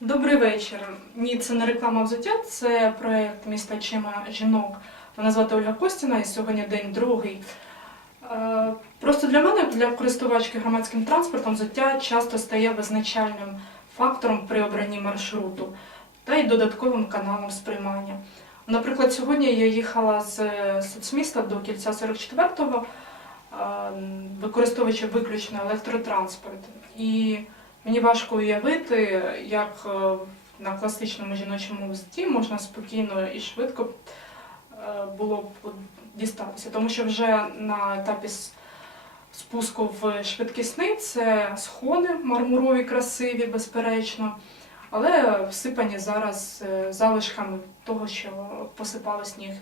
Добрий вечір. Ні, це не реклама взуття, це проєкт міста Чима жінок. Мене звати Ольга Костіна і сьогодні день другий. Е, Просто для мене, для користувачки громадським транспортом, взуття часто стає визначальним фактором при обранні маршруту та й додатковим каналом сприймання. Наприклад, сьогодні я їхала з е, соцміста до кільця 44-го, е, використовуючи виключно електротранспорт. І Мені важко уявити, як е, на класичному жіночому взутті можна спокійно і швидко е, було б дістатися, тому що вже на етапі спуску в швидкісний це сходи мармурові, красиві, безперечно, але всипані зараз е, залишками того, що посипало сніг.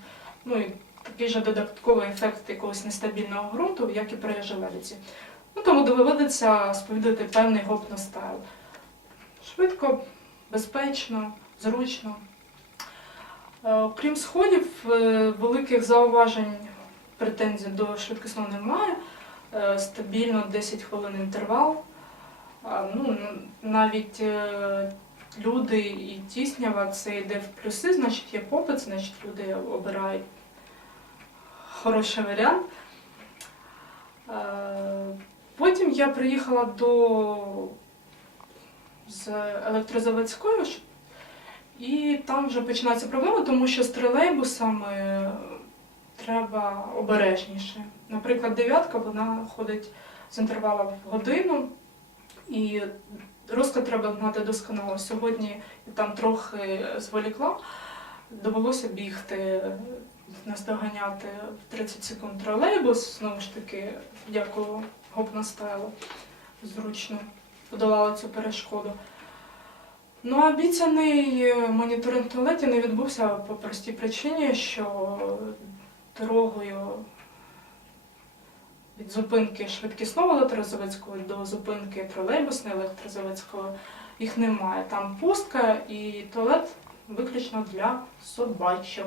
Ну і такий же додатковий ефект якогось нестабільного ґрунту, як і при железиці. Ну, тому доводиться сповідати певний гопностайл. Швидко, безпечно, зручно. Е, Окрім сходів, е, великих зауважень, претензій до швидкісного немає. Е, Стабільно 10 хвилин інтервал. Ну, навіть люди і тіснява це йде в плюси, значить є попит, значить люди обирають хороший варіант. Я приїхала до з електрозаводської, і там вже починається проблема, тому що з тролейбусами треба обережніше. Наприклад, дев'ятка вона ходить з інтервалом в годину, і розклад треба знати досконало. Сьогодні там трохи зволікла, довелося бігти, наздоганяти в 30 секунд тролейбус, знову ж таки, дякую гопностайлу, зручно подолала цю перешкоду. Ну, обіцяний е, моніторинг туалеті не відбувся по простій причині, що дорогою від зупинки швидкісного електрозаводського до зупинки тролейбусної електрозаводської їх немає. Там пустка і туалет виключно для собачок.